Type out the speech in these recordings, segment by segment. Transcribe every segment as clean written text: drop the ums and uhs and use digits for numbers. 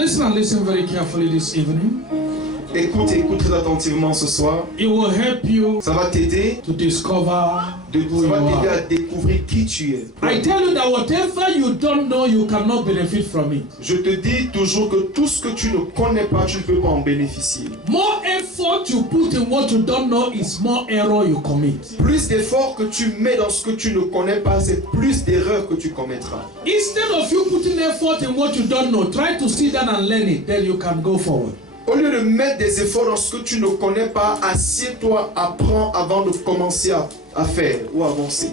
Listen and listen very carefully this evening. Écoute très attentivement ce soir. It will help you Ça va t'aider to discover who ça you va t'aider are. à découvrir qui tu es. I tell you that whatever you don't know, you cannot benefit from it. Je te dis toujours que tout ce que tu ne connais pas, tu ne peux pas en bénéficier. More effort you put in what you don't know is more error you commit. Plus d'efforts que tu mets dans ce que tu ne connais pas, c'est plus d'erreurs que tu commettras. Instead of you putting effort in what you don't know, try to sit down and learn it, then you can go forward. Au lieu de mettre des efforts dans ce que tu ne connais pas, assieds-toi, apprends avant de commencer à faire ou avancer.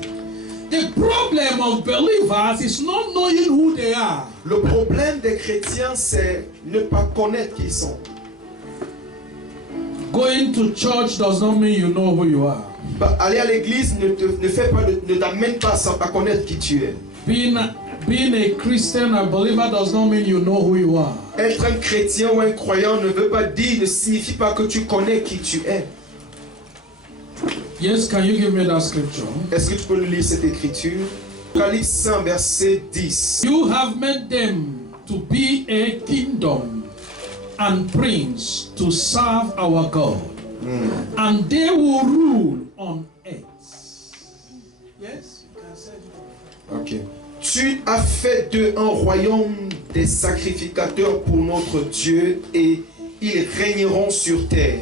The problem of believers is not knowing who they are. Le problème des chrétiens, c'est ne pas connaître qui ils sont. Going to church does not mean you know who you are. Aller à l'église ne t'amène pas à connaître qui tu es. Being a Christian, a believer, does not mean you know who you are. Être un chrétien ou un croyant ne signifie pas que tu connais qui tu es. Yes, can you give me that scripture? Est-ce que tu peux nous lire cette écriture? Apocalypse 5, verset 10. You have made them to be a kingdom and prince to serve our God. And they will rule on earth. Yes, you can say it. Ok. Tu as fait d'eux un royaume des sacrificateurs pour notre Dieu et ils régneront sur terre.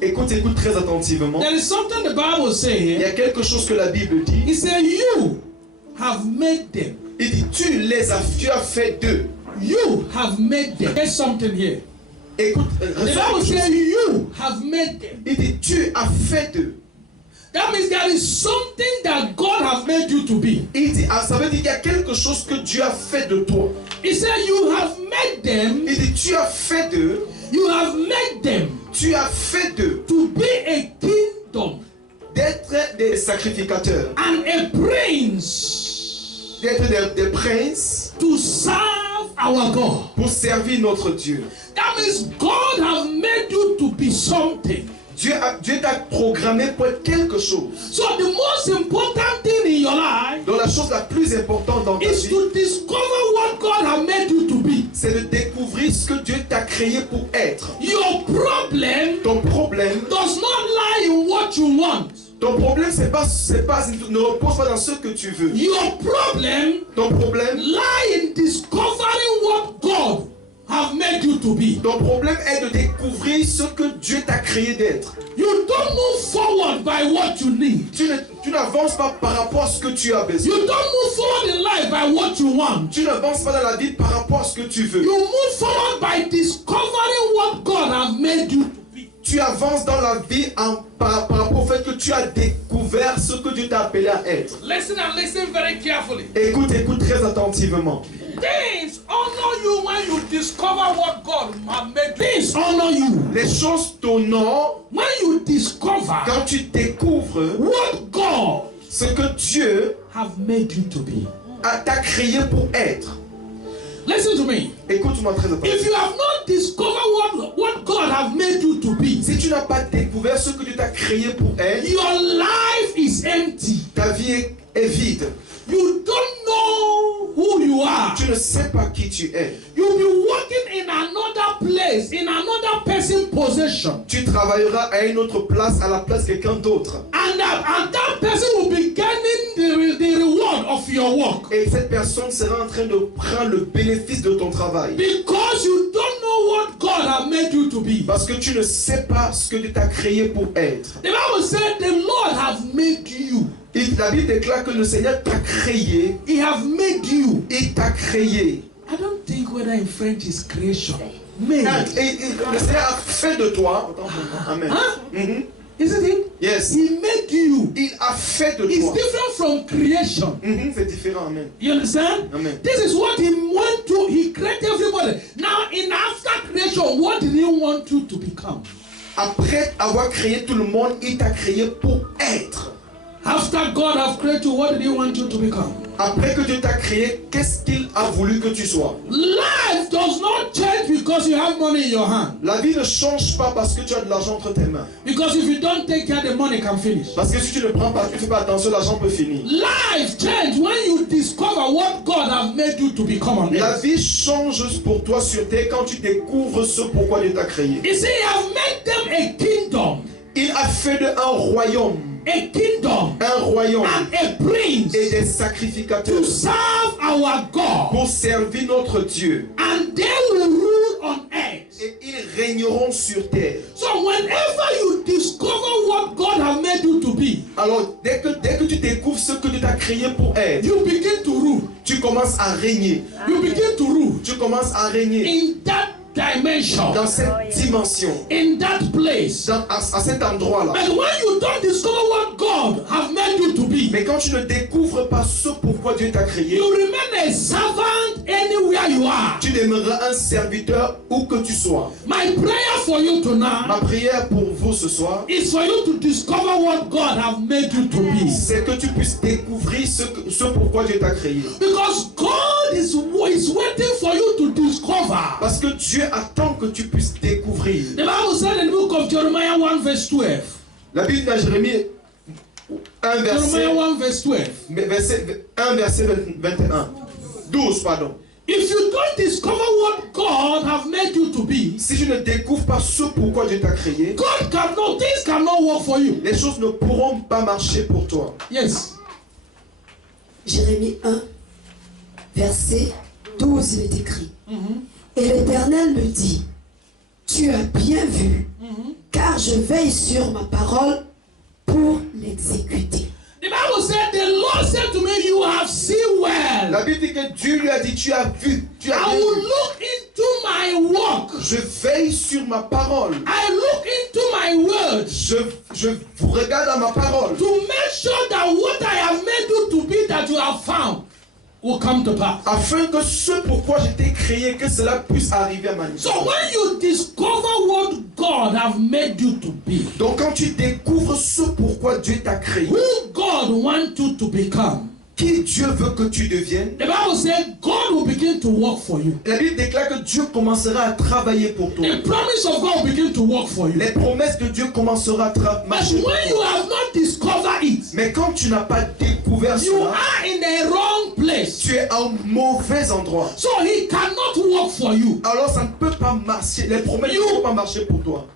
Écoute très attentivement. There is something the Bible says Il y here. a quelque chose que la Bible dit. It says you have made them. Il dit tu as fait d'eux. You have made them. There's something here. Écoute, The Bible says you have made them. il dit tu as fait d'eux. That means there is something that God has made you to be. Il dit, ça veut dire qu'il y a quelque chose que Dieu a fait de toi. He said you have made them. Il dit tu as fait d'eux. You have made them Tu as fait d'eux to be a kingdom d'être des sacrificateurs, and a prince d'être des princes to serve our God. pour servir notre Dieu. That means God has made you to be something. Dieu t'a programmé pour être quelque chose. So the most important thing in your life Donc la chose la plus importante dans ta is vie, to discover what God has made you to be. c'est de découvrir ce que Dieu t'a créé pour être. Your problem Ton problème, does not lie in what you want. ton problème ne repose pas dans ce que tu veux. Your problem Ton problème, lie in discovering what God has made you to be. ton problème est de découvrir ce que Dieu t'a créé d'être. You don't move forward by what you need. Tu n'avances pas par rapport à ce que tu as besoin. You don't move forward in life by what you want. Tu n'avances pas dans la vie par rapport à ce que tu veux. You move forward by discovering what God has made you to be. Tu avances dans la vie par rapport au fait que tu as découvert ce que Dieu t'a appelé à être. Listen and listen very carefully. Écoute très attentivement. Things honor you when you discover what God has made. Things honor you Les choses t'honorent when you discover quand tu découvres what God ce que Dieu has made you to be. t'a créé pour être. Listen to me. Écoute-moi très If attentivement. you have not discovered what God has made you to be, Si tu n'as pas découvert ce que Dieu t'a créé pour être, your life is empty. ta vie est vide. You don't know who you are. Tu ne sais pas qui tu es. You'll be working in another place, in another person's possession. Tu travailleras à une autre place, à la place de quelqu'un d'autre. And that person will be getting the reward of your work. Et cette personne sera en train de prendre le bénéfice de ton travail. Because you don't know what God has made you to be. Parce que tu ne sais pas ce que Dieu t'a créé pour être. The Bible said the Lord has made you. La Bible déclare que le Seigneur t'a créé. He has made you. Il t'a créé. I don't think whether in French is creation. Made. Et le Seigneur a fait de toi. Amen. Huh? Isn't it? Yes. He made you. Il a fait de It's toi. different from creation. C'est différent. Amen. You understand? Amen. This is what he went to. He created everybody. Now, in after creation, what did he want you to become? Après avoir créé tout le monde, il t'a créé pour être. After God has created you, what did he want you to become? Après que Dieu t'a créé, qu'est-ce qu'il a voulu que tu sois? Life does not change because you have money in your hand. La vie ne change pas parce que tu as de l'argent entre tes mains. Because if you don't take care, the money can finish. Parce que si tu ne prends pas, tu ne fais pas attention, l'argent peut finir. Life change when you discover what God has made you to become on La earth. vie change pour toi sur terre quand tu découvres ce pourquoi Dieu t'a créé. He said, He has made them a kingdom. Il a fait de un royaume A kingdom and a prince et des sacrificateurs to serve our God, pour servir notre Dieu. and they will rule on earth. Et ils régneront sur terre. So whenever you discover what God has made you to be, Alors, dès que tu découvres ce que Dieu t'a créé pour être, you begin to rule. tu commences à régner. You begin to rule Tu commences à régner in that dimension, dans cette dimension, in that place. à cet endroit-là. But when you don't discover what God has made you to be, Mais quand tu ne découvres pas ce pourquoi Dieu t'a créé, you remain a servant anywhere you are. tu demeureras un serviteur où que tu sois. My prayer for you tonight Ma prière pour vous ce soir, is for you to discover what God has made you to be. c'est que tu puisses découvrir ce pourquoi Dieu t'a créé. Because God is waiting for you to discover. Parce que Dieu attend que tu puisses découvrir. The Bible said in the book of Jeremiah 1 verse 12. La Bible de Jérémie 1 Jeremiah 1 verse 12. verset 21. 12, pardon. If you don't discover what God has made you to be, Si tu ne découvres pas ce pourquoi Dieu t'a créé, things cannot work for you. les choses ne pourront pas marcher pour toi. Yes. Jérémie 1, verset 12, il est écrit. Et l'Éternel me dit, tu as bien vu, car je veille sur ma parole pour l'exécuter. The Bible said, the Lord said to me, you have seen well. La Bible dit que Dieu lui a dit, tu as vu, tu as I bien will vu. look into my work. Je veille sur ma parole. I look into my words Je vous regarde à ma parole. to make sure that what I have made you to be, that you have found, will come to pass. Afin que ce pourquoi je t'ai créé, que cela puisse arriver à manifester. So when you discover what God has made you to be, Donc quand tu découvres ce pourquoi Dieu t'a créé, who God wants you to become, qui Dieu veut que tu deviennes, the Bible said God will begin to work for you. la Bible déclare que Dieu commencera à travailler pour toi. The promise of God will begin to work for you. Les promesses de Dieu commenceront à But marcher pour when you toi. have not discovered it, Mais quand tu n'as pas découvert you cela, are in a wrong place. tu es au mauvais endroit. So He cannot work for you. Alors ça ne peut pas marcher. Les promesses ne peuvent pas marcher pour toi.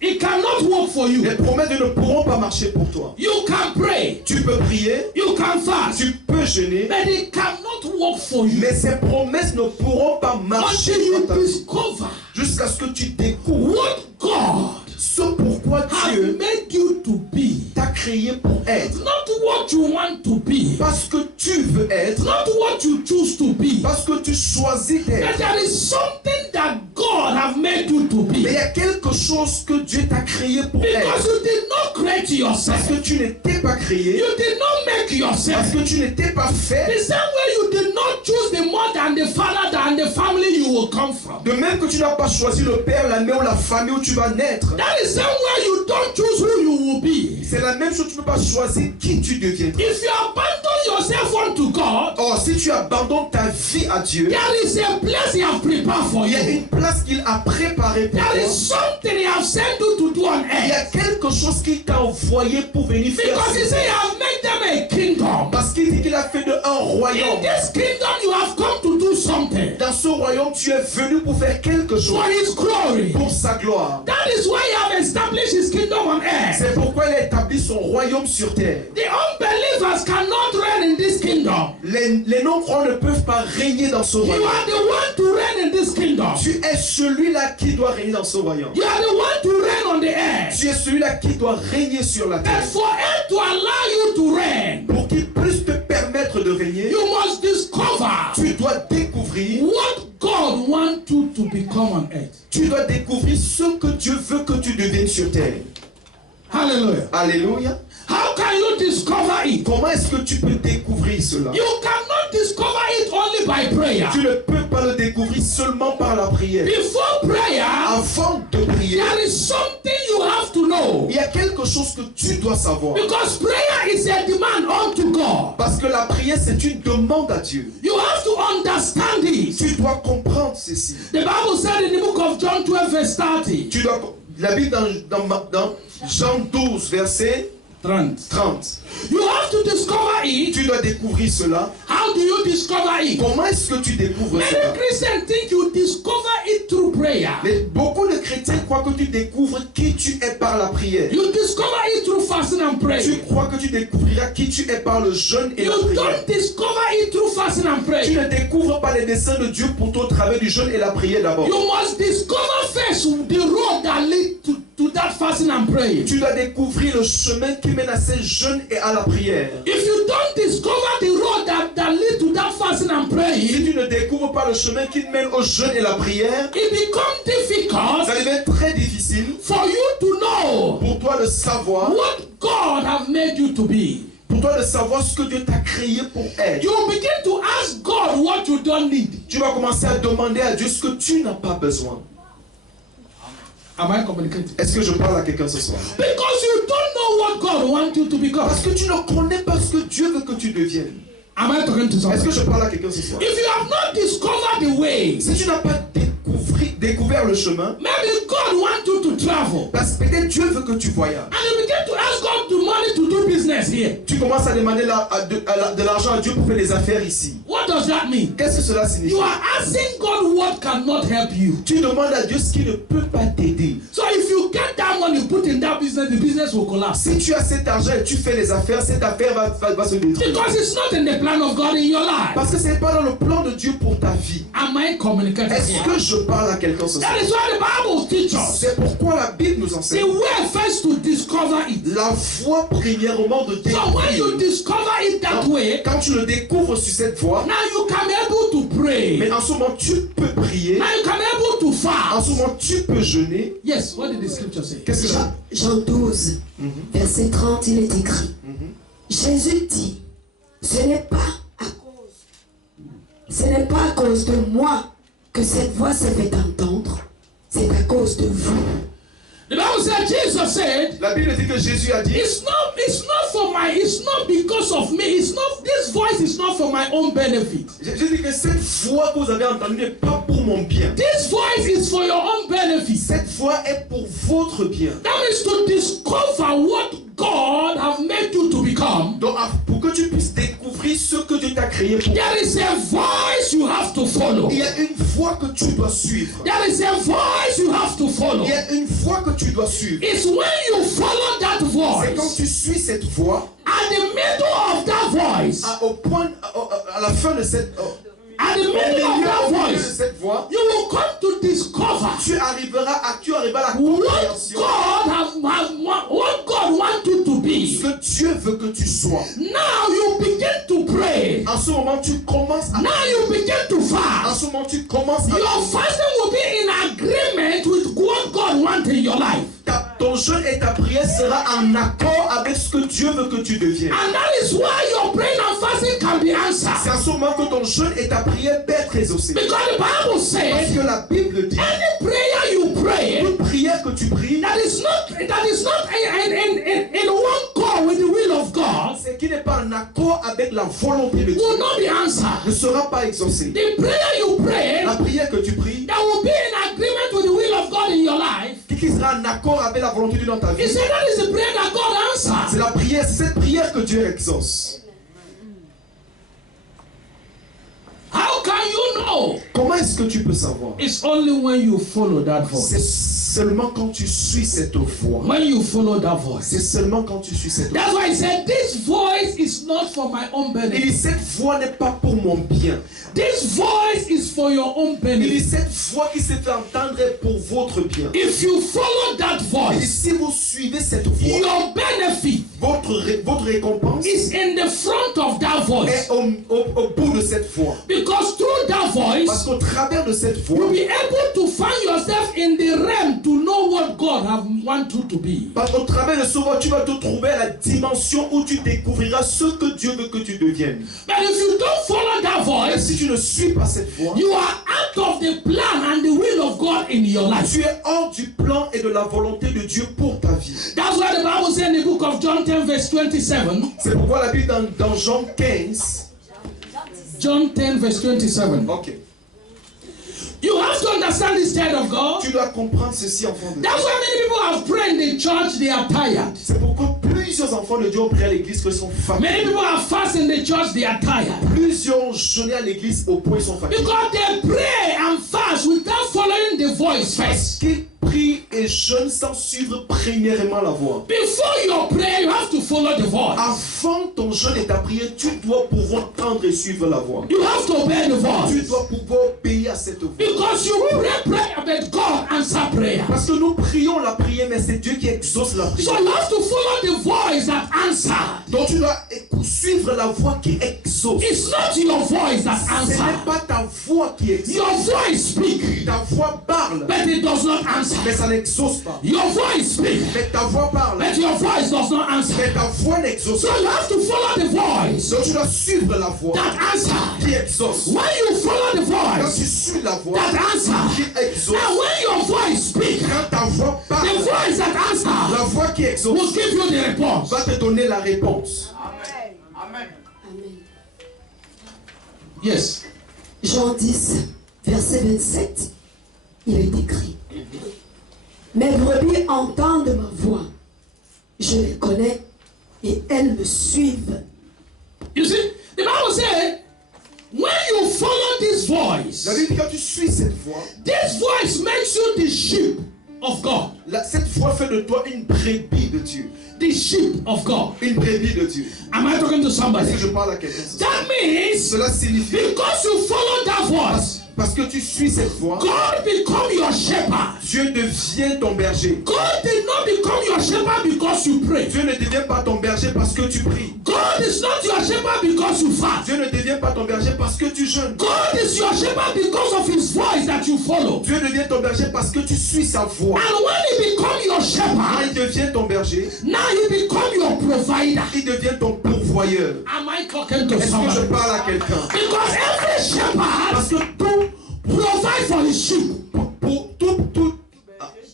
He cannot work for you. Les promesses ne pourront pas marcher pour toi. You can pray, Tu peux prier, you can fast, tu peux jeûner, but it cannot work for you mais ces promesses ne pourront pas marcher until you dans ta vie discover jusqu'à ce que tu découvres what God ce pourquoi has Dieu made you to be. t'a créé pour être. Not what you want to be, Parce que tu veux être, not what you choose to be, parce que tu choisis but d'être. there is something that God has made you to Mais il be. y a quelque chose que Dieu t'a créé pour Because être. you did not create Parce yourself. que tu n'étais pas créé, You did not make parce yourself. que tu n'étais pas The fait. same way you did not choose the mother and the father and the family you will come from. De même que tu n'as pas choisi le père, la mère ou la famille où tu vas naître. That is the same way you don't choose who you will be. C'est la même chose, tu ne peux pas choisir qui tu deviendras. If you abandon yourself unto God, Or, si tu abandonnes ta vie à Dieu, there is a place He has prepared for il y a you. une place qu'il a préparée pour There is toi. something He has sent you to do on Il y a earth. quelque chose qu'il t'a envoyé pour venir faire. Because He said He has made them a kingdom. Parce qu'il dit qu'il a fait de un In royaume. this kingdom, you have come to do something Dans ce royaume, tu es venu pour faire quelque chose for His glory. pour sa gloire. That is why He has established His kingdom on earth. C'est pourquoi il a établi son royaume sur terre. The unbelievers cannot reign in this kingdom. Les non-croyants ne peuvent pas régner dans ce You royaume. are the one to reign in this kingdom. Tu es celui-là qui doit régner dans ce royaume. You are the one to reign on the earth. Tu es celui-là qui doit régner sur la And terre. for it to allow you to reign, Pour qu'il puisse te permettre de régner, you must discover tu dois découvrir, what God wants you to become on earth. tu dois découvrir ce que Dieu veut que tu deviennes sur terre. Hallelujah. Alléluia. How can you discover it? Comment est-ce que tu peux découvrir cela? You cannot discover it only by prayer. Tu ne peux pas le découvrir seulement par la prière. Before prayer, Avant de prier, there is something you have to know. know. Il y a quelque chose que tu dois savoir. Because prayer is a demand unto God. Parce que la prière, c'est une demande à Dieu. You have to understand it. Tu dois comprendre ceci. The Bible said in the book of John 12 verse 30. La Bible dans Jean 12, verset 30. You have to discover it. Tu dois découvrir cela. How do you discover it? Comment est-ce que tu découvres Many cela? Christians think you discover it through prayer. Mais beaucoup de chrétiens croient que tu découvres qui tu es par la prière. You discover it through fasting and Tu prayer. crois que tu découvriras qui tu es par le jeûne et You la prière. don't discover it through fasting and Tu prayer. ne découvres pas les desseins de Dieu pour toi au travers du jeûne et la prière d'abord. You must discover first the road that leads to that fasting and prayer. Tu dois découvrir le chemin qui mène à ce jeûne et à la prière. If you don't discover the road that leads to that fasting and Si prayer, tu ne découvres pas le chemin qui mène au jeûne et la prière, it becomes difficult ça devient très difficile for you to know pour toi de savoir, what God have made you to be. pour toi de savoir ce que Dieu t'a créé pour être. You begin to ask God what you don't need. Tu vas commencer à demander à Dieu ce que tu n'as pas besoin. Am I communicating? Est-ce que je parle à quelqu'un ce soir? Because you don't know what God wants you to become. Parce que tu ne connais pas ce que Dieu veut que tu deviennes. Am I talking to Est-ce someone? que je parle à quelqu'un ce soir? If you have not discovered the way, Si tu n'as pas découvert le chemin, maybe God wants you to travel. parce que peut-être Dieu veut que tu voyages. And you begin to ask God the money to do business here. Tu commences à demander de l'argent à Dieu pour faire des affaires ici. What does that mean? Qu'est-ce que cela signifie? You are asking God what cannot help you. Tu demandes à Dieu ce qui ne peut pas t'aider. So if you get that money put in that business, the business will collapse. Si tu as cet argent et tu fais les affaires, cette affaire va se détruire. Because it's not in the plan of God in your life. Parce que ce n'est pas dans le plan de Dieu pour ta vie. Am I communicating Est-ce here? que je parle à quelqu'un ce soir? That is why the Bible teaches us. C'est pourquoi la Bible nous The enseigne. way first to discover it. La voie premièrement de So when you découvrir. discover it that way, Quand tu le découvres sur cette voie, now you can be able to pray. mais en ce moment tu peux prier. Now you can be able to En fast. ce moment tu peux jeûner. Yes, what did the scripture say? Qu'est-ce que ça? Jean 12, verset 30, il est écrit. Jésus dit, ce n'est pas à cause de moi que cette voix se fait entendre, c'est à cause de vous. The Bible said, Jesus said, La Bible dit que Jésus a dit, it's not because of me, this voice is not for my own benefit. Jésus dit que cette voix que vous avez entendue n'est pas pour mon bien. This voice is for your own benefit. Cette voix est pour votre bien. That is to discover what God have made you to become. Donc, pour que tu puisses découvrir ce que Dieu t'a créé pour. There is a voice you have to follow. Il y a une voix que tu dois suivre. There is a voice you have to follow. Il y a une voix que tu dois suivre. It's when you follow that C'est quand voice. tu suis cette voix, At the middle of that voice, à la fin de cette. at the Au middle of milieu that de voice, cette voix, you will come to discover tu arriveras à la what compréhension. what God wants you to Ce be. que Dieu veut que tu sois. Now you begin to pray. En ce moment, tu commences à. Now you begin to En fast. ce moment, tu commences à. Your fasting will be in agreement with what God wants in your life. Ton jeûne et ta prière sera en accord avec ce que Dieu veut que tu deviennes. And that is why your prayer and fasting can be C'est answered. en ce moment que ton jeûne et ta prière peuvent être exaucées. Because the Bible Parce says, que la Bible dit, any prayer you pray toute prière que tu pries, that is not in one call with the will of God c'est qui n'est pas en accord avec la volonté de Dieu, will not be answered. ne sera pas exaucée. The prayer you pray La prière que tu pries, that will be in agreement with the will of God in your life, qui sera en accord avec la volonté de Dieu dans ta he vie, said that is the prayer that God c'est answers. la prière, c'est cette prière que Dieu exauce. How can you know? Comment est-ce que tu peux savoir? It's only when you follow that C'est voice. seulement quand tu suis cette voix. When you follow that C'est voice. seulement quand tu suis cette voix. That's why he said, this voice is not for my own Il dit, benefit. cette voix n'est pas pour mon bien. This voice is for your own Il dit, benefit. cette voix qui s'est fait entendre est pour votre bien. If you follow that Il dit, voice, si vous suivez cette voix, your benefit votre récompense is in the front of that voice. est au bout de cette voix. Because through that Parce voice, qu'au travers de cette voix, you'll be able to find yourself in the realm to know what God have want you to be. parce qu'au travers de ce voix, tu vas te trouver à la dimension où tu découvriras ce que Dieu veut que tu deviennes. But if you don't follow that Et voice, si tu ne suis pas cette voix, you are out of the plan and the will of God God in your life. Tu es hors du plan et de la volonté de Dieu pour ta vie. That's why the Bible says in the book of John 10 verse 27. C'est pourquoi la Bible dans Jean 15. John 10 verse 27. Ok. You have to understand this child of God. Tu dois comprendre ceci, enfant de Dieu. That's why many people have prayed in the church, they are tired. C'est pourquoi plusieurs enfants de Dieu ont prié à l'église que sont Many fatigués. people have fasted in the church, they are tired. Plusieurs ont jeûné à l'église au point ils sont fatigués. Because they pray and fast without following the voice first. Qu'ils prient et jeûnent sans suivre premièrement la voix. Before your prayer, you have to follow the voice. Avant ton jeûne et ta prière, tu dois pouvoir entendre et suivre la voix. You have to obey the Tu voice. dois pouvoir obéir à cette voix. Because you will pray, but God answer prayer. Parce que nous prions la prière, mais c'est Dieu qui exauce la So prière. you have to follow the voice that answers. Donc tu dois suivre la voix qui exauce. It's not your voice that Ce n'est answers. pas ta voix qui exauce. Your voice speaks, Ta voix parle, but it does not answer. mais ça n'exauce pas. Your voice speaks, Mais ta voix parle, but your voice does not answer. mais ta voix n'exauce So pas. you have to follow the voice Donc tu dois suivre la voix that answers. qui exauce. When you follow the Quand voice tu suis la voix that answers, qui exauce, and when your voice speaks, quand ta voix the parle, voice that answers la voix qui will exauce give you the response. va te donner la réponse. Amen. Yes. Jean 10, verset 27, il est écrit: Mes brebis entendent ma voix, je les connais et elles me suivent. You see, the Bible says, when you follow this voice, La Bible dit quand tu suis cette voix, this voice makes you the sheep of God. cette voix fait de toi une brebis de Dieu. The sheep of God. Une brebis de Dieu. Am I talking to Est-ce somebody? que je parle à quelqu'un ce soir? That means Cela signifie because you follow that voice, parce que tu suis cette voix, God become your shepherd. Dieu devient ton berger. God did not become your shepherd because you pray. Dieu ne devient pas ton berger parce que tu pries. God is not your shepherd because you fast. Dieu ne devient pas ton berger parce que tu jeûnes. God is your shepherd because of his voice that you follow. Dieu devient ton berger parce que tu suis sa voix. And when he become your Quand shepherd, il devient ton berger, now he become your provider. il devient ton pourvoyeur. Am I talking to Est-ce que je somebody? parle à quelqu'un? Because every Parce shepherd que tout provide for his sheep.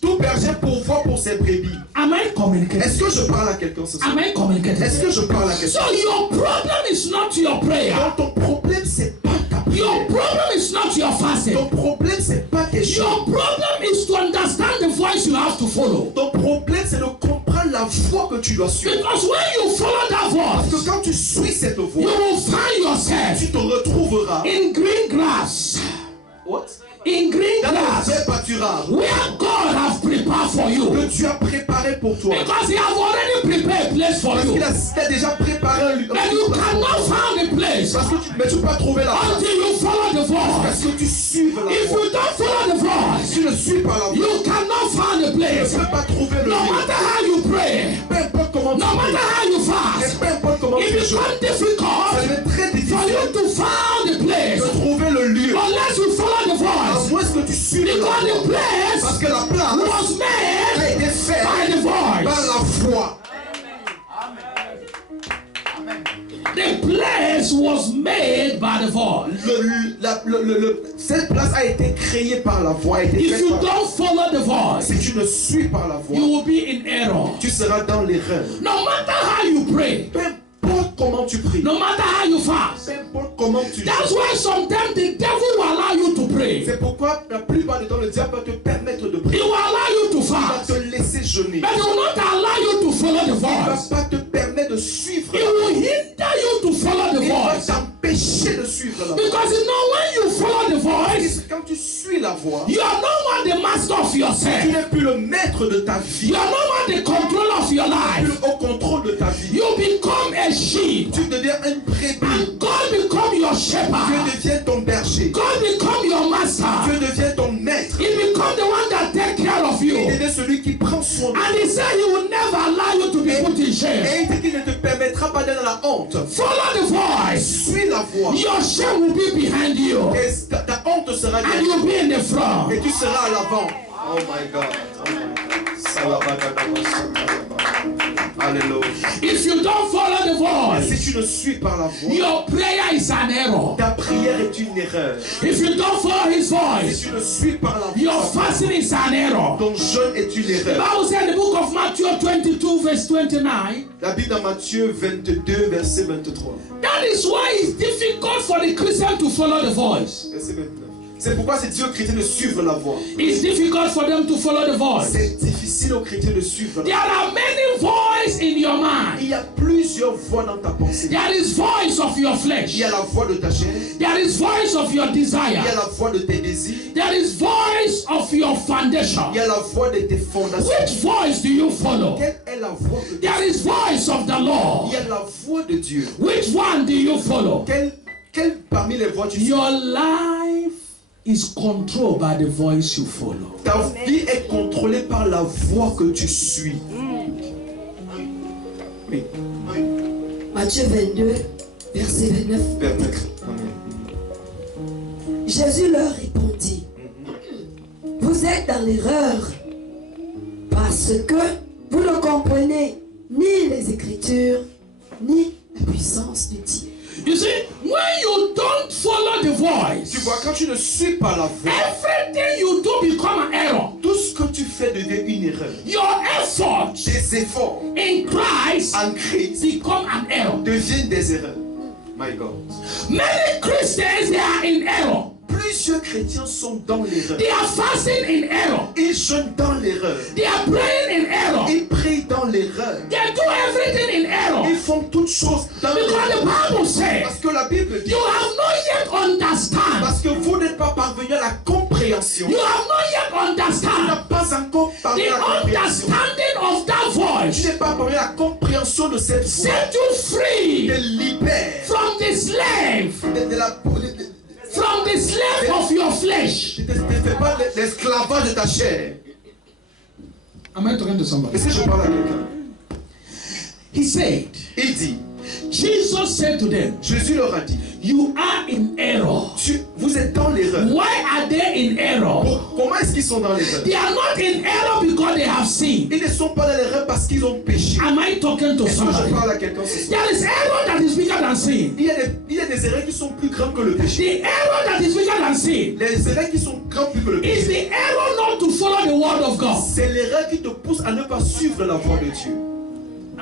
tout berger pourvoit pour ses brebis. Am I communicating? Est-ce que je parle à quelqu'un ce soir? Am I communicating? Est-ce que je parle à quelqu'un? So your problem is not your prayer. Donc ton problème c'est pas ta Your prière. problem is not your fasting. Ton problème c'est pas tes Your chants. problem is to understand the voice you have to follow. Ton problème c'est de comprendre la voix que tu dois suivre. Because when you follow that Parce voice, que quand tu suis cette you voix, will find yourself tu te retrouveras in green grass. what? In green Dans le grass, vert pâturage where God has prepared for que you. Dieu a préparé pour toi. Because he has already prepared a place for Parce you. qu'il a déjà préparé un lieu. And you cannot find a place Parce que mais tu peux pas trouver la place. until you follow the Parce voice. que tu suives la If voix. you don't follow the voice, Si tu ne suis pas la voix, you cannot find a tu place. ne peux pas trouver le No lieu. matter how you pray, Peu importe comment tu no matter pries, how you et fast, peu importe comment it tu jeûnes, becomes ça difficult devient très for difficile you to find a place de trouver le lieu. unless you follow the À voice. moins que tu suives la Because the voix. place Parce que la place was a made été faite by the par voice. la foi. The place was made by the voice. Cette place a été créée par la voix. a été If faite you par- don't follow the voice, Si tu ne suis pas la you voix, will be in error. tu seras dans l'erreur. No matter how you pray, Peu importe comment tu pries, no matter how you fast. peu importe comment tu That's jeûnes. why sometimes the devil will allow you to pray. C'est pourquoi la plupart du temps le diable va te permettre de He prier. will allow you to Il va fast, te laisser jeûner. but he will not allow you to follow the Il ne va voice. pas te permettre de suivre He la will voix. hinder you to follow the Il va voice. t'empêcher de suivre la voix. Because you know when you follow the voice, Quand tu suis la voix, you are no more the master of tu yourself. n'es plus le maître de ta vie. You are no more the controller of your Tu life. n'es plus au contrôle de ta vie. You become a sheep. Tu deviens une brebis. And God become your Dieu shepherd. devient ton berger. God become your master. Dieu devient ton maître. He become the one that take care of Il you. devient celui qui prend soin de toi. And he said he will never allow you to be put in shame. Et il dit qu'il ne te permettra pas d'être dans la honte. Follow the voice. Suis la voix. Your shame will be behind you. Et ta honte sera And derrière you'll be in the front. et tu seras à l'avant. Oh my God. Oh my God. Alléluia. If you don't follow the voice, Si tu ne suis pas la voix, your prayer is an error. ta prière est une erreur. If you don't follow his Si voice, tu ne suis pas la your voix, fasting is an error. Ton jeûne est une The erreur. Bible said in the book of Matthew 22 verse 29, La Bible dans Matthieu 22, verset 23. that is why it's difficult for the Christian to follow the voice. Verset 29. C'est pourquoi c'est difficile aux chrétiens de suivre la voix. It's difficult for them to follow the voice. C'est difficile aux chrétiens de suivre There la voix. are many voices in your Il mind. y a plusieurs voix dans ta pensée. There is voice of your Il flesh. y a la voix de ta chair. There is voice of your Il y desire. a la voix de tes désirs. There is voice of your foundation. Il y a la voix de tes fondations. Which voice do you follow? Quelle est la voix de Dieu? There is voice of the Il Lord. y a la voix de Dieu. Which one do you follow? Quelle parmi les voix tu suis? Your life is controlled by the voice you follow. Ta vie est contrôlée par la voix que tu suis. Oui. Matthieu 22, verset 29. Permettre. Jésus leur répondit, vous êtes dans l'erreur parce que vous ne comprenez ni les Écritures, ni la puissance de Dieu. You see, when you don't follow the voice, Tu vois, quand tu ne suis pas la voix, everything you do become an error. tout ce que tu fais devient une erreur. Your effort Tes efforts in Christ en Christ become an error. deviennent des erreurs. My God. Many Christians, they are in error. Plusieurs chrétiens sont dans l'erreur. They are fasting in error. Ils jeûnent dans l'erreur. They are praying in error. Ils prient dans l'erreur. They do everything in error. Ils font toutes choses dans Because the l'erreur. Bible says, Parce que la Bible dit, you have not yet understand. parce que vous n'êtes pas parvenu à la compréhension. You have not yet Tu n'as understand pas encore parvenu the à la compréhension. understanding of that Tu voice. n'es pas parvenu à la compréhension de cette voix. Set you free Te libère from the slave, from the slave of your flesh. ne fais pas l'esclavage de ta chair. Am I talking to somebody? Est-ce que je parle à quelqu'un? He said, Il dit, Jesus said to them, Jésus leur a dit, you are in error. vous êtes dans l'erreur. Why are they in error? Comment est-ce qu'ils sont dans l'erreur? They are not in error because they have sinned. Ils ne sont pas dans l'erreur parce qu'ils ont péché. Am I talking to Est-ce que je somebody? parle à quelqu'un ce soir? There is error that is bigger than sin. Il y a des erreurs qui sont plus grandes que le péché. The error that is bigger than sin Les erreurs qui sont grandes plus que le is péché. the error not to follow the word of God. C'est l'erreur qui te pousse à ne pas suivre la voie de Dieu.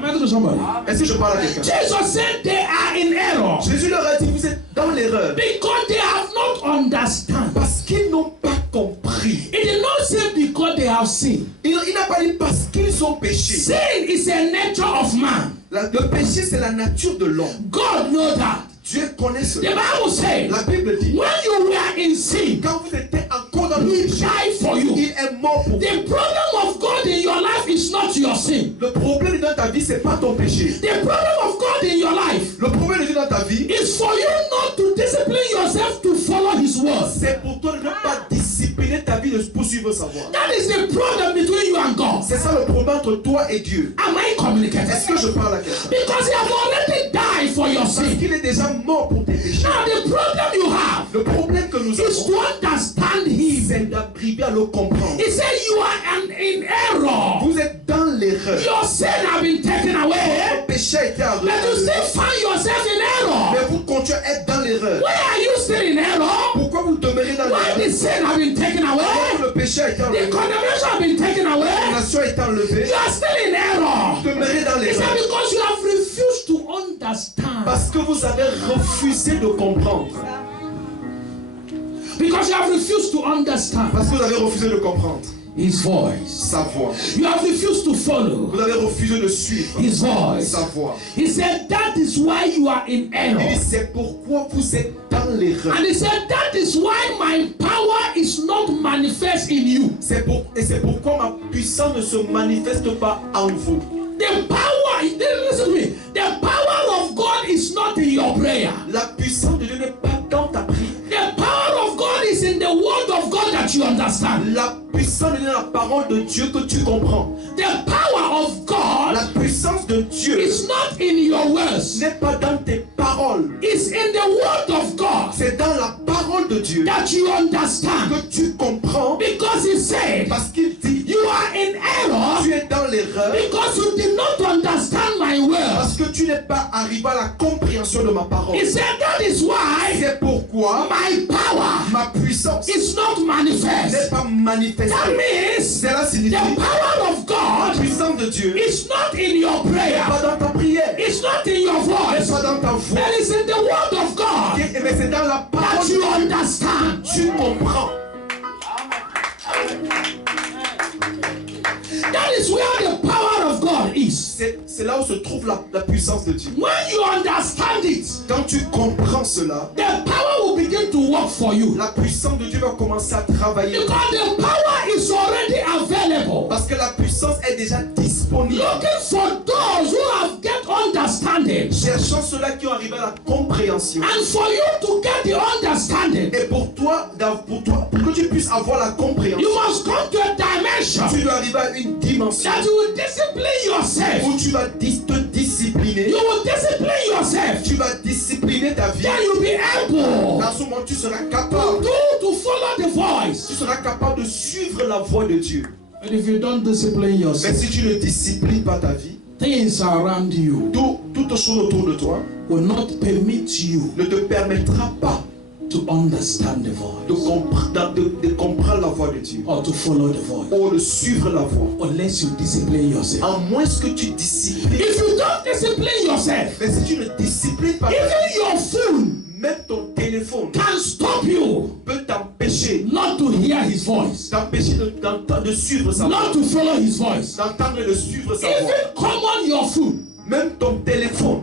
Am I talking to somebody? Est-ce que je parle à quelqu'un? Jesus said they are in error Jésus leur a dit, vous êtes dans l'erreur because they have not understand. parce qu'ils n'ont pas compris. It did not say because they have sinned. Il n'a pas dit parce qu'ils ont péché. Sin is a nature of man. Le péché, c'est la nature de l'homme. God knows that. Dieu connaît The cela. Bible says La Bible dit, when you were in sin, quand vous étiez encore dans le He péché, died for you. il est mort pour vous. The problem of God in your life is not your sin. Le problème dans ta vie, c'est pas ton péché. The problem of God in your life Le problème de Dieu dans ta vie, is for you not to discipline yourself to follow His word. c'est pour toi de ne pas discipliner ta vie de poursuivre sa voie. That is the problem between you and God. C'est ça le problème entre toi et Dieu. Am I communicating? Est-ce que je parle à quelqu'un? Because He has already died for your Parce sin. qu'il est déjà mort pour tes péchés. Now the problem you have Le problème que nous is avons, to understand Him. c'est d'arriver à le comprendre. He said you are in error. Vous êtes dans l'erreur. Your sin have been taken away, Votre péché a été but you arrêté. still find yourself in error. Mais vous continuez à être dans l'erreur. Why are you still in error? Pourquoi vous demeurez dans Why the l'erreur? sin have been taken Pourquoi away? le péché a été The enlevé? condemnation have been taken La away. condamnation a été enlevée. You are still in error. Vous demeurez dans It's l'erreur. not because you have refused to understand. Parce que vous avez refusé de comprendre. Because you have refused to understand Parce que vous avez refusé de comprendre His voice. sa voix. You have refused to follow Vous avez refusé de suivre His voice. sa voix. He said that is why you are in Il error. dit, c'est pourquoi vous êtes dans l'erreur. And he said that is why my power is not manifest in you. Et c'est pourquoi ma puissance ne se manifeste pas en vous. The power, listen to me. The power of God is not in your prayer. La puissance de Dieu n'est pas dans ta prière. The power of God is in the word of God that you understand. La puissance de Dieu est dans la parole de Dieu que tu comprends. The power of God La puissance de Dieu is not in your words. n'est pas dans tes paroles. It's in the word of God C'est dans la parole de Dieu that you understand. que tu comprends. Because he said, Parce qu'il dit, you are in error tu es dans l'erreur because you did not understand my parce words. que tu n'es pas arrivé à la compréhension de ma parole. He said that is why C'est pourquoi my power ma puissance is not n'est manifest. pas manifestée. That means Cela the signifie power of la God puissance de Dieu is not in your n'est prayer. pas dans ta prière, It's not in your n'est voice. pas dans ta voix, But it's in the word of God mais c'est dans la that parole you de Dieu. understand. Tu comprends. That is where the power of God is. C'est là où se trouve la puissance de Dieu. When you understand it, Quand tu comprends cela, the power will begin to work for you. la puissance de Dieu va commencer à travailler. Because the power is already available. Parce que la puissance est déjà disponible. Looking for those who have get understanding. Cherchons ceux-là qui ont arrivé à la compréhension. And for you to get the understanding, Et pour que tu puisses avoir la compréhension, you must come to a dimension tu dois arriver à une dimension that you will discipline yourself. où tu vas te discipliner. You will discipline yourself. Tu vas discipliner ta vie. Then you'll be able À ce moment, tu seras capable. to follow the Tu voice. seras capable de suivre la voix de Dieu. But if you don't discipline Mais yourself, si tu ne disciplines pas ta vie, things around you toutes choses autour de toi will not permit you ne te permettra pas to understand the de voice comprendre la voix de Dieu or to follow the voice ou de suivre la voix. unless you discipline yourself. À moins que tu disciplines. If you don't discipline yourself, Mais si tu ne disciplines pas ta vie, even your phone même ton téléphone can stop you peut t'empêcher not to hear his voice, de suivre sa voix, not to follow his voice. d'entendre et de suivre sa voix. Even command your phone. Même ton téléphone,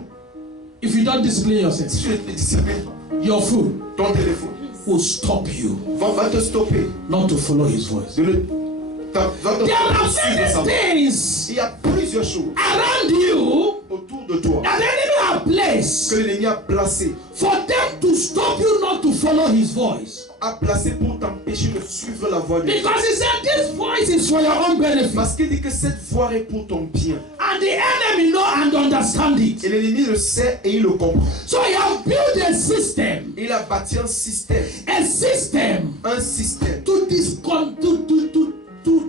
If you don't discipline yourself, si tu ne te disciplines, your phone ton téléphone will stop you va te stopper. not to follow his voice. Va te There are suivre sa voix. many things Il y a plusieurs choses around you autour de toi that the enemy have placed que l'ennemi a placé for them to stop you not to follow his voice. pour t'empêcher de suivre la voix de Dieu. Because he said this voice is for your own benefit. Parce qu'il dit que cette voix est pour ton bien. And the enemy know and understand it. Et l'ennemi le sait et il le comprend. So he have built a system. Il a bâti un système. A system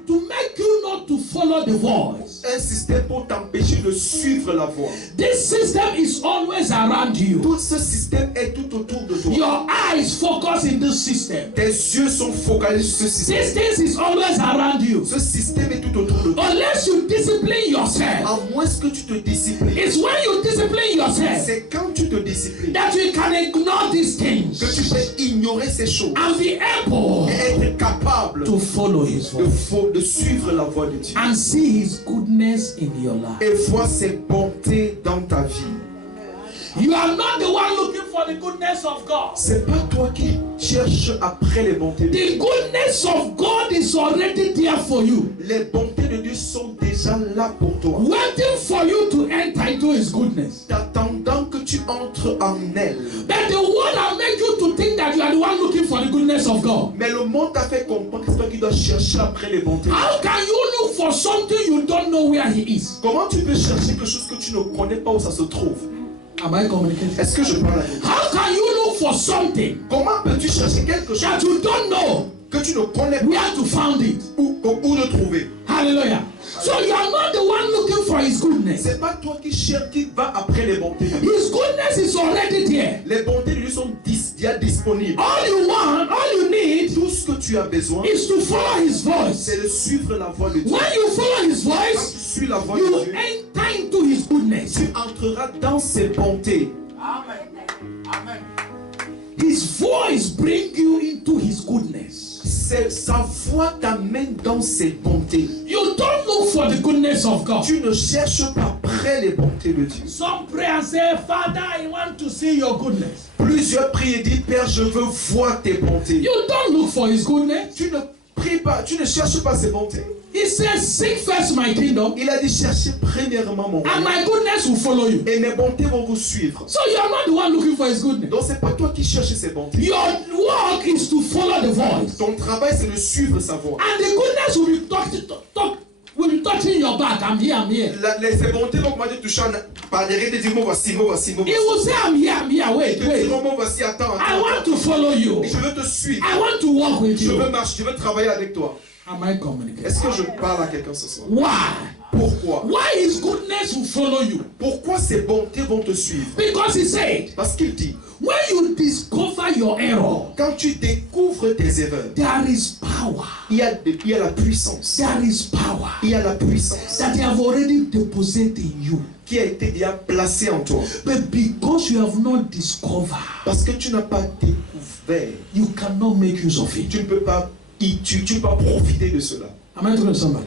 to make you not to follow the voice. Un système pour t'empêcher de suivre la voix. This system is always around you. Tout ce système est tout autour de toi. Your eyes focus in this system. Tes yeux sont focalisés sur ce système. This thing is always around you. Ce système est tout autour de toi. Unless you discipline yourself. À moins que tu te disciplines. It's when you discipline yourself C'est quand tu te disciplines that you can ignore these things que tu peux ignorer ces choses and be able et être capable to follow his voice de suivre la voix de Dieu. and see his goodness in your life. Et voir ses bontés dans ta vie. You are not the one looking for the goodness of God. C'est pas toi qui cherches après les bontés de Dieu. The goodness of God is already there for you, Les bontés de Dieu sont déjà là pour toi. waiting for you to enter into his goodness. T'attendant que tu entres en elle. But the world will make you to think that you are the one looking for the goodness of God. Mais le monde t'a fait comprendre que c'est toi qui dois chercher après les bontés. How can you look for something you don't know where he is? Comment tu peux chercher quelque chose que tu ne connais pas où ça se trouve? Am I communicating? Est-ce que je parle avec toi? How can you look for something Comment peux-tu chercher quelque chose that you don't know que tu ne connais pas where to find it? où le trouver? Hallelujah. So you are not the one looking for his goodness. C'est pas toi qui cherches, qui va après les bontés de Dieu. His goodness is already there. Les bontés de Dieu sont déjà disponibles. All you want, all you need Tout ce que tu as besoin, is to follow his voice. c'est de suivre la voix de Dieu. When you follow his Quand voice, tu suis la voix you de Dieu, enter into his goodness. tu entreras dans ses bontés. His voice brings you into his goodness. Sa voix t'amène dans ses bontés. You don't look for the goodness of God. Tu ne cherches pas après les bontés de Dieu. Some pray and say, Father, I want to see your goodness. Plusieurs prient et disent, Père, je veux voir tes bontés. You don't look for his goodness. Tu ne pries pas, tu ne cherches pas ses bontés. He says, seek first my kingdom, Il a dit, cherchez premièrement mon and royaume. my goodness will follow you. Et mes bontés vont vous suivre. So you are not the one looking for his goodness. Donc c'est pas toi qui cherches ses bontés. Your work is to follow the voice. Ton travail c'est de suivre sa voix. And the goodness will be touching your back. I'm here, I'm here. Ces bontés vont commencer à toucher par derrière et dire, moi voici, moi voici, moi He voici. will say, I'm here, wait, Ils te wait. diront, moi voici, attends, I attends. want to follow you. Je veux te suivre. I want to walk with Je you. veux marcher, je veux travailler avec toi. Am I communicating? Est-ce que je parle à quelqu'un ce soir? Why? Pourquoi? Why his goodness will follow you? Pourquoi ses bontés vont te suivre? Because he said, Parce qu'il dit, when you discover your error, quand tu découvres tes erreurs, there is power. il y a la puissance. There is power Il y a la puissance that they have already deposited in you. qui a été déjà placée en toi. But because you have not discovered, Parce que tu n'as pas découvert, you cannot make use of it. tu ne peux pas profiter de cela. Am I talking to somebody?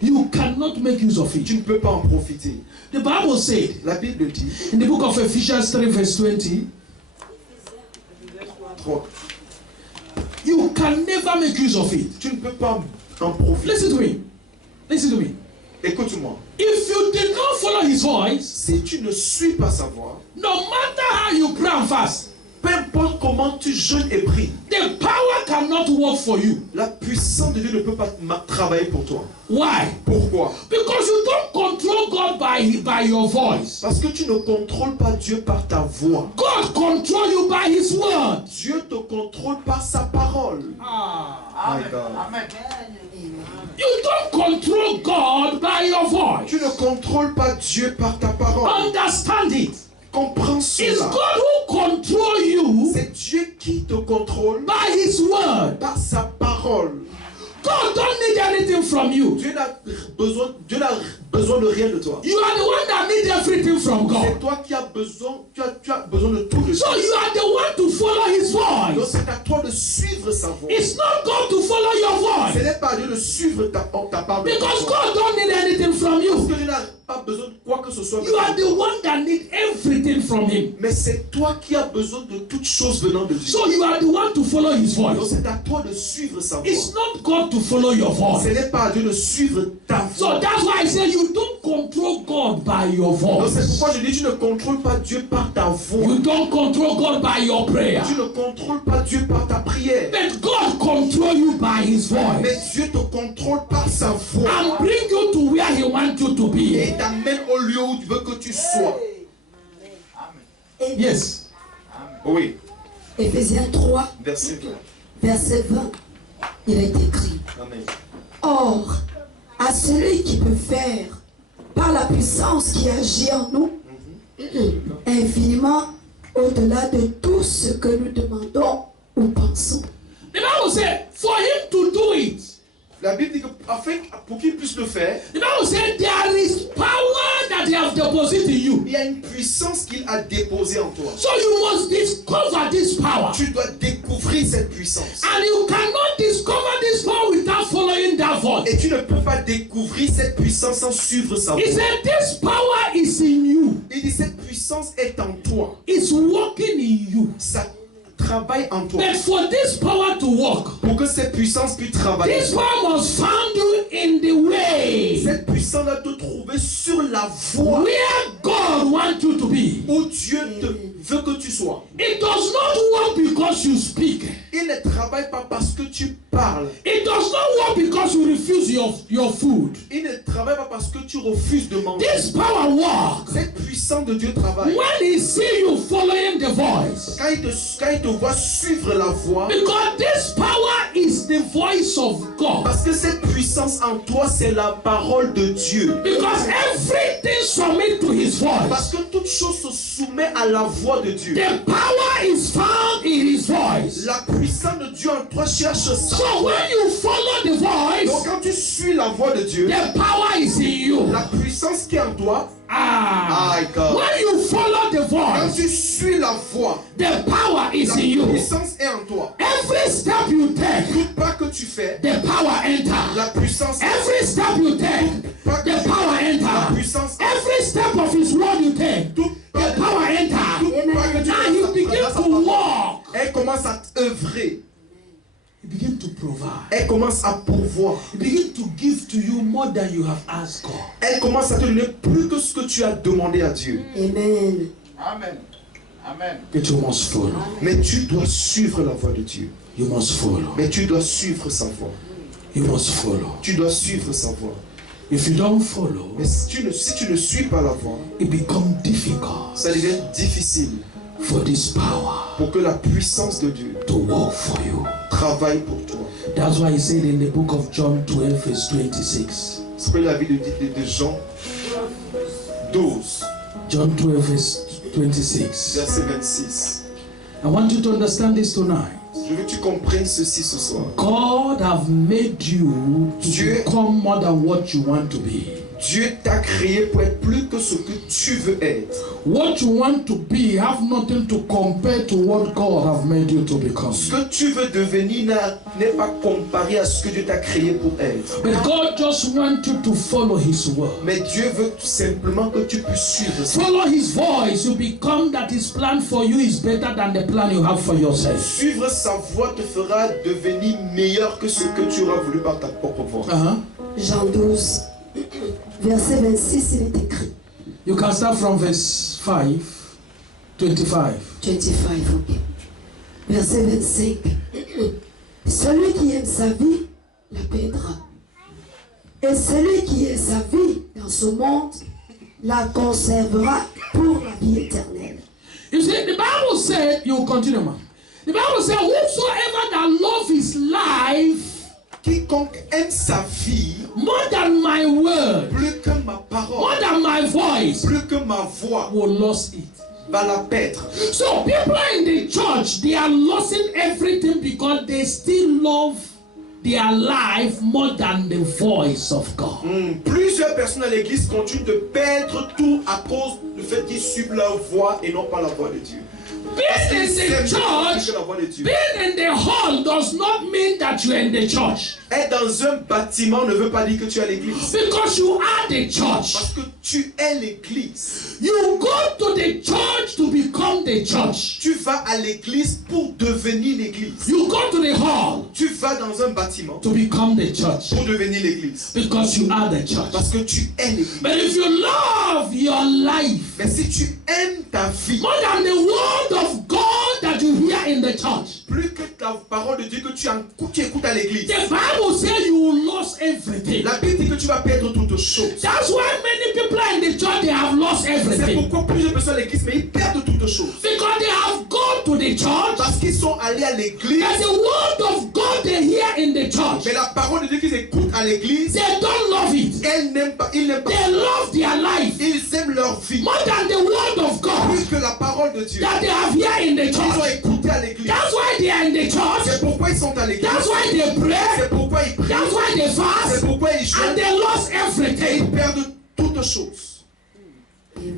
You cannot make use of it. Tu ne peux pas en profiter. The Bible said La Bible dit, in the book of Ephesians 3 verse 20, 3, you can never make use of it. tu ne peux pas en profiter. Listen to me. Listen to me. Écoute-moi. If you did not follow his voice, Si tu ne suis pas sa voix, no matter how you pray and fast, peu importe comment tu jeûnes et pries, the power cannot work for you. la puissance de Dieu ne peut pas travailler pour toi. Why? Pourquoi? Because you don't control God by your voice. Parce que tu ne contrôles pas Dieu par ta voix. God control you by his word. Dieu te contrôle par sa parole. My God. You don't control God by your voice. Tu ne contrôles pas Dieu par ta parole. Understand it. Comprends It's cela. God who control you C'est Dieu qui te contrôle by his word. par sa parole. God don't need anything from you. Dieu n'a besoin de rien de toi. You are the one that needs everything from C'est God. toi qui as besoin, tu as besoin de tout de So Dieu. you are the one to follow his Donc voice. c'est à toi de suivre sa voix. It's not God to follow your Ce voice. n'est pas à Dieu de suivre ta parole. Because God don't need anything from Parce you. que Dieu n'a pas besoin de quoi que ce soit. You are the one that needs everything from him. Mais c'est toi qui as besoin de toutes choses venant de Dieu. So you are the one to follow his Donc voice. c'est à toi de suivre sa voix. It's not God to follow your Ce voice. n'est pas à Dieu de suivre ta So voix. that's why I say you don't control God by your Donc c'est voice. pourquoi je dis tu ne contrôles pas Dieu par ta voix. You don't control God by your prayer. Tu ne contrôles pas Dieu par ta prière. But God control you by his Mais voice Dieu te contrôle par sa voix. and bring you to where he wants you to Et be. t'amène au lieu où tu veux que tu sois. Et Yes. Oui. Éphésiens 3, Verset 20. verset 20, il est écrit. Amen. Or, à celui qui peut faire, par la puissance qui agit en nous, infiniment au-delà de tout ce que nous demandons ou pensons. The Bible said for him to do it, La Bible dit que pour qu'il puisse le faire, the Bible said there is power that they have deposited in you. il y a une puissance qu'il a déposée en toi. So you must discover this power. Tu dois découvrir cette puissance. And you cannot discover this power without following that voice. Et tu ne peux pas découvrir cette puissance sans suivre sa voix. He said this power is in you. Il dit cette puissance est en toi. It's working in you. Ça travaille en toi. But for this power to work, Pour que cette puissance puisse travailler. this power must find you in the way Cette puissance doit te trouver sur la voie where God wants you to be. où Dieu veut que tu sois. It does not work because you speak. Il ne travaille pas parce que tu parles. It does not work because you refuse your food. Il ne travaille pas parce que tu refuses de manger. This power works Cette puissance de Dieu travaille. when he see you following the voice. Quand il te voit suivre la voie, Because this power is the voice of God. parce que cette puissance en toi, c'est la parole de Dieu. Because everything submit to his Parce voice. que toute chose se soumet à la voix de Dieu. The power is found in his voice. La puissance de Dieu en toi cherche ça. So when you follow the Donc voice, quand tu suis la voix de Dieu, the power is in you. la puissance qui est en toi, Ah. My God. When you follow the quand voice, tu suis la voix, the power is la in you. puissance est en toi. Every step you take, Tout pas que tu fais, the power enter. la puissance Every step you take, pas que the tu power fais, la enter. puissance Every step of his word you take, tout the pas, power enter. tout pas que tu Now fais, you ça begin traverse sa to parole. walk. Elle commence à œuvrer. You begin to provide. Elle commence à pourvoir. You begin to give to you more than you have asked God. Elle commence à te donner plus que ce que tu as demandé à Dieu. Amen. Amen. Amen. But you must follow. Mais tu dois suivre la voix de Dieu. You must follow. Mais tu dois suivre sa voix. You must follow. Tu dois suivre sa voix. If you don't follow, Mais si tu ne suis pas la voix, it becomes difficult ça devient difficile for this power pour que la puissance de Dieu to work for you. travaille pour toi. That's why he said in the book of John 12 verse 26. C'est ce que la Bible dit de Jean 12, John 12 verse 26. verset 26. I want you to understand this tonight. Je veux que tu comprennes ceci ce soir. God have made you to Dieu- become more than what you want to be. Dieu t'a créé pour être plus que ce que tu veux être. What you want to be have nothing to compare to what God have made you to become. Ce que tu veux devenir n'est pas comparé à ce que Dieu t'a créé pour être. But God just wants you to follow His word. Mais Dieu veut tout simplement que tu puisses suivre ça. Follow His voice. You become that His plan for you is better than the plan you have for yourself. Suivre sa voix te fera devenir meilleur que ce que tu auras voulu par ta propre voix. Jean 12, verset 26, il est écrit. You can start from verse 5, 25. 25, ok. Verset 25. Celui qui aime sa vie la perdra. Et celui qui aime sa vie dans ce monde la conservera pour la vie éternelle. You see, the Bible said, you continue, man. The Bible said, whosoever that love his life Quiconque aime sa vie more than my word, plus que ma more parole, than my voice, plus que ma voix, will lose it. va la perdre. So people in the church, they are losing everything because they still love their life more than the voice of God. Plusieurs personnes à l'église continuent de perdre tout à cause du fait qu'ils suivent leur voix et non pas la voix de Dieu. Being in the church, Que la voix de Dieu. being in the hall does not mean that you're in the church. Être dans un bâtiment ne veut pas dire que tu es à l'église. Because you are the church. Parce que tu es l'église. You go to the church to become the church. Tu vas à l'église pour devenir l'église. You go to the hall Tu vas dans un bâtiment to become the church. pour devenir l'église. Because you are the church. Parce que tu es l'église. But if you love your life Mais si tu aimes ta vie, more than the word of God that you hear in the church, plus que la parole de Dieu que tu écoutes à l'église, the Bible says you will lose everything. la Bible dit que tu vas perdre toutes choses. That's why many people are in the church, they have lost C'est everything. pourquoi plusieurs personnes à l'église, mais ils perdent toutes choses. Because they have gone to the church, Parce qu'ils sont allés à l'église, and the word of God they hear in the church, mais la parole de Dieu qu'ils écoutent à l'église, they don't love it. ils n'aiment pas. They love their life Ils aiment leur vie more than the word of God plus que la parole de Dieu. that they have here in the Ils ont church. écouté à l'église. That's why they are in the C'est church. pourquoi ils sont à l'église. That's why they pray. C'est pourquoi ils prient. That's why they C'est fast. pourquoi ils And chantent. they lost Et everything. ils perdent toutes choses.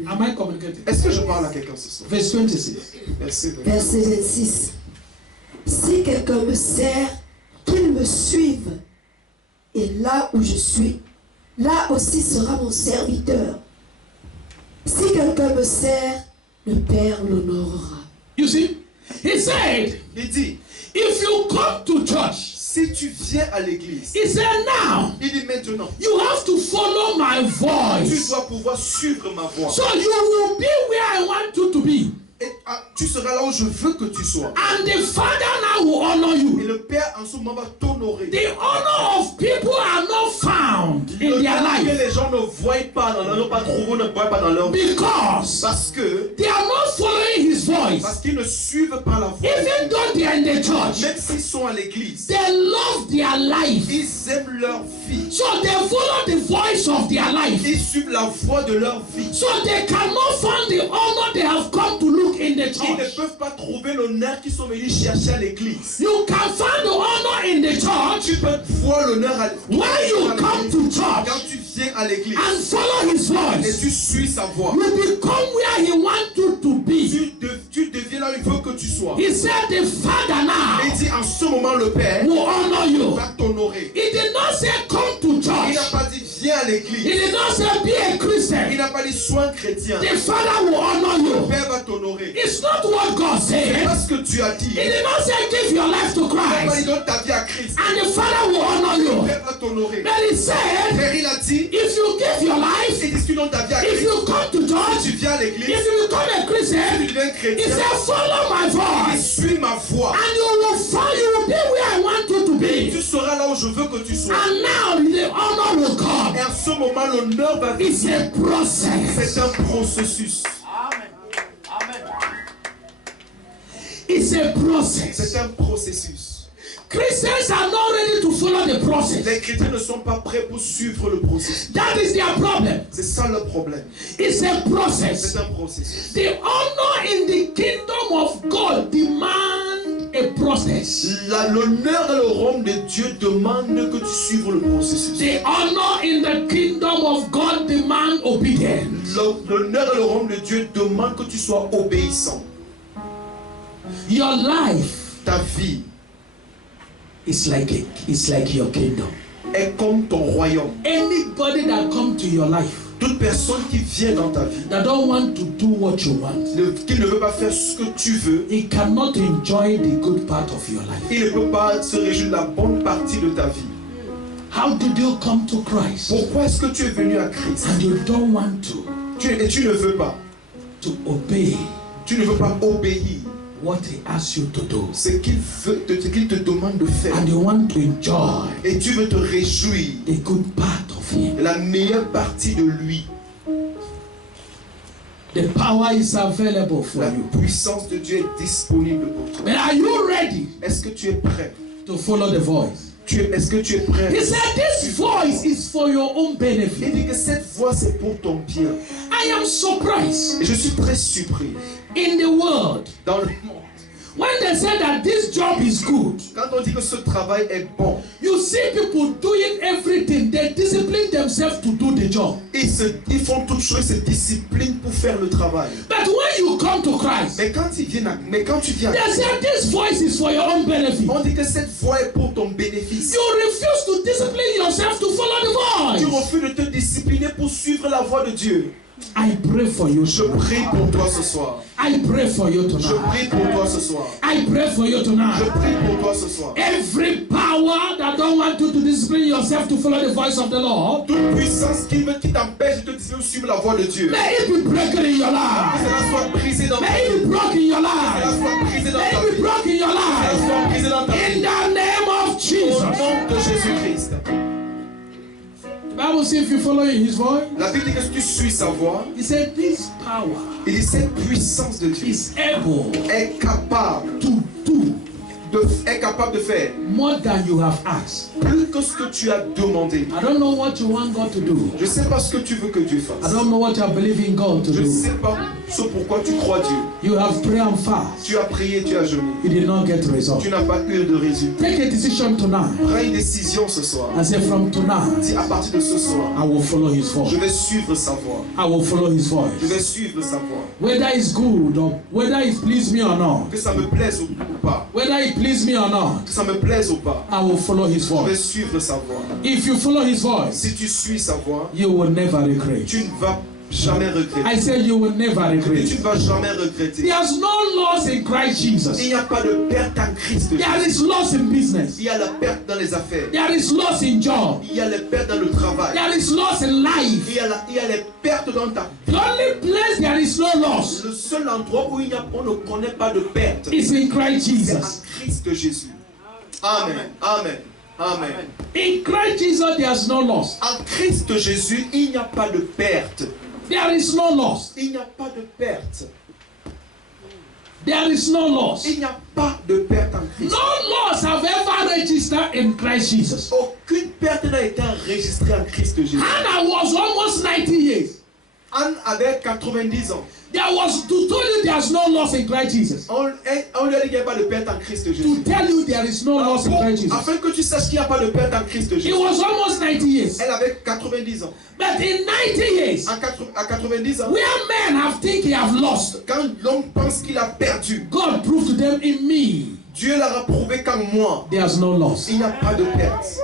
Am I communicating? Est-ce que je parle à quelqu'un ce soir? Verse 26. Merci. Verset 26. Si quelqu'un me sert, qu'il me suive. Et là où je suis, là aussi sera mon serviteur. Si quelqu'un me sert, le Père l'honorera. You see, he said, Il dit, if you come to church, si tu viens à l'église, he said, now il dit maintenant, you have to follow my tu voice. dois pouvoir suivre ma voix. So you will be where I want you to be. Et tu seras là où je veux que tu sois. And the Father now will honor Et you. le Père en ce moment va t'honorer. The honor of people are not found in Le their temps que life les gens ne voient pas, n'ont pas trouvé, ne voient pas dans leur vie. because Parce que, they are not following his voice. parce qu'ils ne suivent pas la voix. Even though they are in the church, Même s'ils sont à l'église, they love their life. ils aiment leur vie. So they follow the voice of their life. Ils suivent la voix de leur vie. So they cannot find the honor they have come to look in the Ils ne church. peuvent pas trouver l'honneur qu'ils sont venus chercher à l'église. You can find the honor in the church Tu peux voir l'honneur à when you come to quand church tu viens à l'église and follow his et voice. tu suis sa voix. You become where he wants you to be. Tu deviens là où il veut que tu sois. He said the Father Et now il dit en ce moment le Père will honor you. va t'honorer. He did not say come to Il n'a church. pas dit viens à He l'église. did not say be a Il Christian. n'a pas dit sois un chrétien. The Father will honor Le you. Père va t'honorer. It's not what God C'est said. pas ce que tu as dit. He did not say give your life to Il n'a pas dit Christ. donne ta vie à Christ. And the Father will honor Le you. Père va t'honorer. But he said, Frère, il a dit if you give your life, si tu donnes ta vie à if Christ, you come to si church, tu viens à l'église, if you become a si tu Christian, deviens he chrétien, said, follow my il voice. suis ma voix. And you will be where I want you to Et tu be. seras là où je veux que tu sois. And now the honor will Et come. en ce moment, l'honneur va venir. It's a process. C'est un processus. Amen. Amen. It's a process. C'est un processus. Christians are not ready to follow the process. Les chrétiens ne sont pas prêts pour suivre le processus. That is their problem. C'est ça le problème. It's a process. C'est un processus. The honor in the kingdom of God demand a process. L'honneur dans le royaume de Dieu demande que tu suives le processus. The honor in the kingdom of God demand obedience. L'honneur dans le royaume de Dieu demande que tu sois obéissant. Your life Ta vie is like your kingdom. est comme ton royaume. Anybody that come to your life Toute personne qui vient dans ta vie, that don't want to do what you want, qui ne veut pas faire ce que tu veux, he cannot enjoy the good part of your life. il ne peut pas se réjouir de la bonne partie de ta vie. How did you come to Christ Pourquoi est-ce que tu es venu à Christ and you don't want et tu ne veux pas? to obey Tu ne veux pas obéir what he asks you to do, ce qu'il te demande de faire. and you want to enjoy Et tu veux te réjouir the good part of him? de la meilleure partie de lui. The power is available for La you. puissance de Dieu est disponible pour toi. But are you ready Est-ce que tu es prêt? to follow the voice? Est-ce que tu es prêt? He said this voice is for your own Il benefit. dit que cette voix c'est pour ton bien. I am surprised Et je suis très surpris in the world dans le monde. when they say that this job is good. Quand on dit que ce travail est bon, You see people doing everything. They discipline themselves to do the job. ils font toutes choses, se disciplinent pour faire le travail. But when you come to Christ, Mais quand tu viens, they say this voice is for your own benefit. on dit que cette voix est pour ton bénéfice. You refuse to discipline yourself to follow the Tu voice. refuses de te discipliner pour suivre la voie de Dieu. I pray for you. Je prie pour toi ce soir. I pray for you Je tonight. prie pour toi ce soir. I pray for you Je tonight. prie pour toi ce soir. Every power that don't want you to discipline yourself to follow the voice of the Lord, Toute puissance qui t'empêche de te discipliner suivre la voie de Dieu. may it be broken in your Que life. cela soit brisé dans ta May it vie. be broken in your Que cela life. soit brisé dans May ta it be vie. broken in your Que cela life. soit brisé dans ta In vie. the name of Au Jesus. nom de Jésus-Christ. The Bible says if you follow his voice, La Bible dit que si tu suis sa voix, he said this power il dit cette puissance de Dieu is able est capable to do de faire more than you have asked. plus que ce que tu as demandé. I don't know what you want God to do. Je ne sais pas ce que tu veux que Dieu I fasse. don't know what you are believing God to Je ne do. sais pas ce pourquoi tu crois Dieu. You have prayed and fast. Tu as prié, tu as jeûné. You did not get result. Tu n'as pas eu de résultat. Take a decision tonight Prends une décision ce soir. and say from tonight Dis à partir de ce soir, I will follow his voice. je vais suivre sa voix. I will follow his Je voice. vais suivre sa voix. Whether it's good or whether it please me or not. Que ça me plaise ou pas. Whether it please me or not, Que ça me plaise ou pas. I will follow his Je vais voice. suivre sa voix. If you follow his voice, Si tu suis sa voix, you will never regret. tu ne vas jamais regretter. I say you will never Et tu regret. ne vas jamais regretter. There's no loss in Christ Jesus. Il n'y a pas de perte en Christ. There is loss in business. Il y a la perte dans les affaires. There is loss in job. Il y a les pertes dans le travail. There is loss in life. Il y a les pertes dans ta vie. The only place there is no loss Le seul endroit où on ne connaît pas de perte, is in Christ c'est en Jesus. Christ Jésus. Amen. Amen. Amen. In Christ Jesus, there's no loss. En Christ Jésus, il n'y a pas de perte. There is no loss. Il n'y a pas de perte. There is no loss. Il n'y a pas de perte en Christ. No loss have ever registered in Christ Jesus. Aucune perte n'a été enregistrée en Christ Jésus. Hannah was almost 90 years. Anne avait 90 ans. There was to tell you there's no loss in Christ Jesus. On lui a dit qu'il n'y a pas de perte en Christ To Jésus. tell you there is no loss in Christ Jesus. Afin que tu saches qu'il n'y a pas de perte en Christ He Jésus. was almost 90 years. Elle avait 90 ans. But in 90 years, À 90 ans, where men have think he have lost, quand l'homme pense qu'il a perdu, God proved to them in me, Dieu leur a prouvé qu'en moi, there's no loss. il n'y a pas de perte.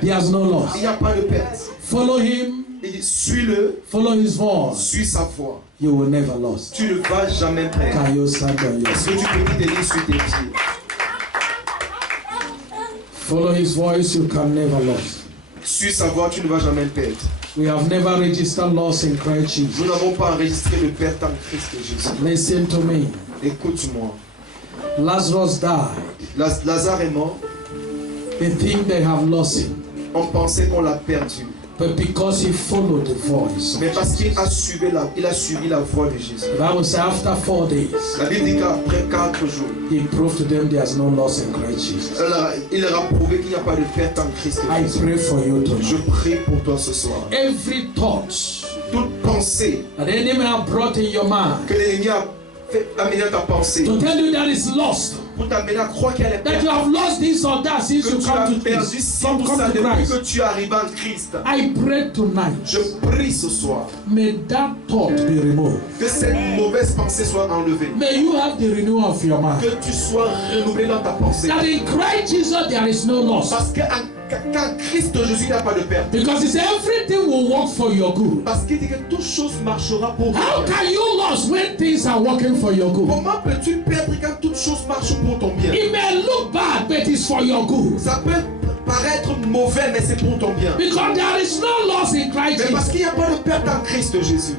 There's no loss. Il n'y a pas de perte. Follow him, Il dit, suis-le, follow his voice. suis sa voix. You will never lose. Tu ne vas jamais perdre. Can you stand on your Est-ce feet? que tu peux te tenir sur tes pieds? Follow his voice, you can never lose. Suis sa voix, tu ne vas jamais perdre. We have never registered loss in Christ Jesus. Nous n'avons pas enregistré de perte en Christ Jésus. Listen to me. Écoute-moi. Lazarus died. Lazare est mort. They think they have lost him. On pensait qu'on l'a perdu. But because he followed the voice. Mais parce qu'il a suivi la voix de Jésus. The Bible says after 4 days, La Bible dit qu'après 4 jours, he proved to them there's no loss in Christ Jesus. il leur a prouvé qu'il n'y a pas de perte en Christ I Jésus. pray for you Je tonight. prie pour toi ce soir. Every thought Toute pensée that the enemy have brought in your mind que l'ennemi a fait amener à ta pensée, to tell you that it's lost, pour t'amener à croire qu'elle est that perdue, you have lost this or that since que you tu as come to perdu Christ, ci ou come ça to depuis Christ. que tu arrives en Christ. I pray tonight, Je prie ce soir may that thought be removed. que cette mauvaise pensée soit enlevée. May you have the renewal of your mind. Que tu sois renouvelé dans ta pensée. That in Christ Jesus there is no loss. Parce qu'en Christ Jésus, il n'y a pas de perte. Because he said everything will work for your good. Parce qu'il dit que toute chose marchera pour How toi. can you lose when things are working for your good? Comment peux-tu perdre quand toute chose marche pour ton bien? It may look bad, but it's for your good. Ça peut paraître mauvais, mais c'est pour ton bien. Because there is no loss in Christ Mais parce Jesus. qu'il n'y a pas de perte en Christ Jésus.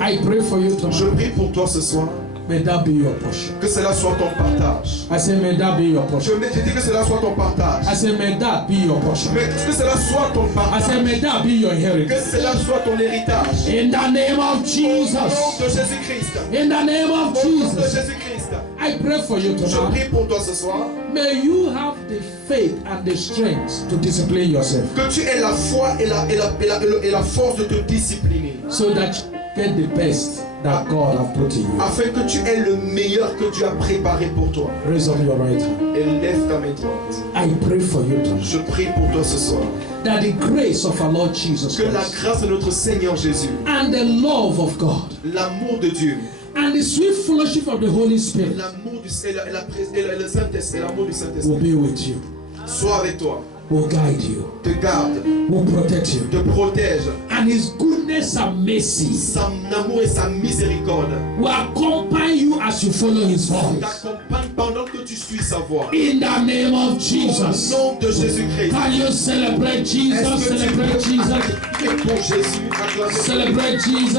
I pray for you Je tonight. prie pour toi ce soir. May that be your portion. Que cela soit ton partage. I say, may that be your portion. Je dis que cela soit ton partage. I say, may that be your portion. Mais que cela soit ton I say, partage. may that be your Que inheritance. cela soit ton héritage. In the name of Au nom Jesus. de Jésus-Christ. In the name of Au nom de Jesus. Jésus-Christ. I pray for you Je tonight. prie pour toi ce soir. May you have the faith and the strength to discipline yourself Que tu aies la foi et la force de te discipliner. so that you get the best that God has put in you. Afin que tu aies le meilleur que Dieu a préparé pour toi. Raise up your right hand. Et lève ta main droite. I pray for you tonight Je prie pour toi ce soir. that the grace of our Lord Jesus Que la Christ grâce de notre Seigneur Jésus, and the love of God l'amour de Dieu, and the sweet fellowship of the Holy Spirit l'amour du le Saint-Esprit, l'amour du will Saint-Esprit, be with you, soit avec toi, will guide you, te garde, will protect you, te protège. and His goodness and mercy Son amour et sa miséricorde will accompany you as you follow His voice. t'accompagnent pendant que tu suis sa voix. In the name of Au Jesus. nom de Jésus-Christ. Can you celebrate Jesus? Est-ce que tu Celebrate peux Jesus. acclamer pour Jésus, acclamer pour Celebrate Jesus.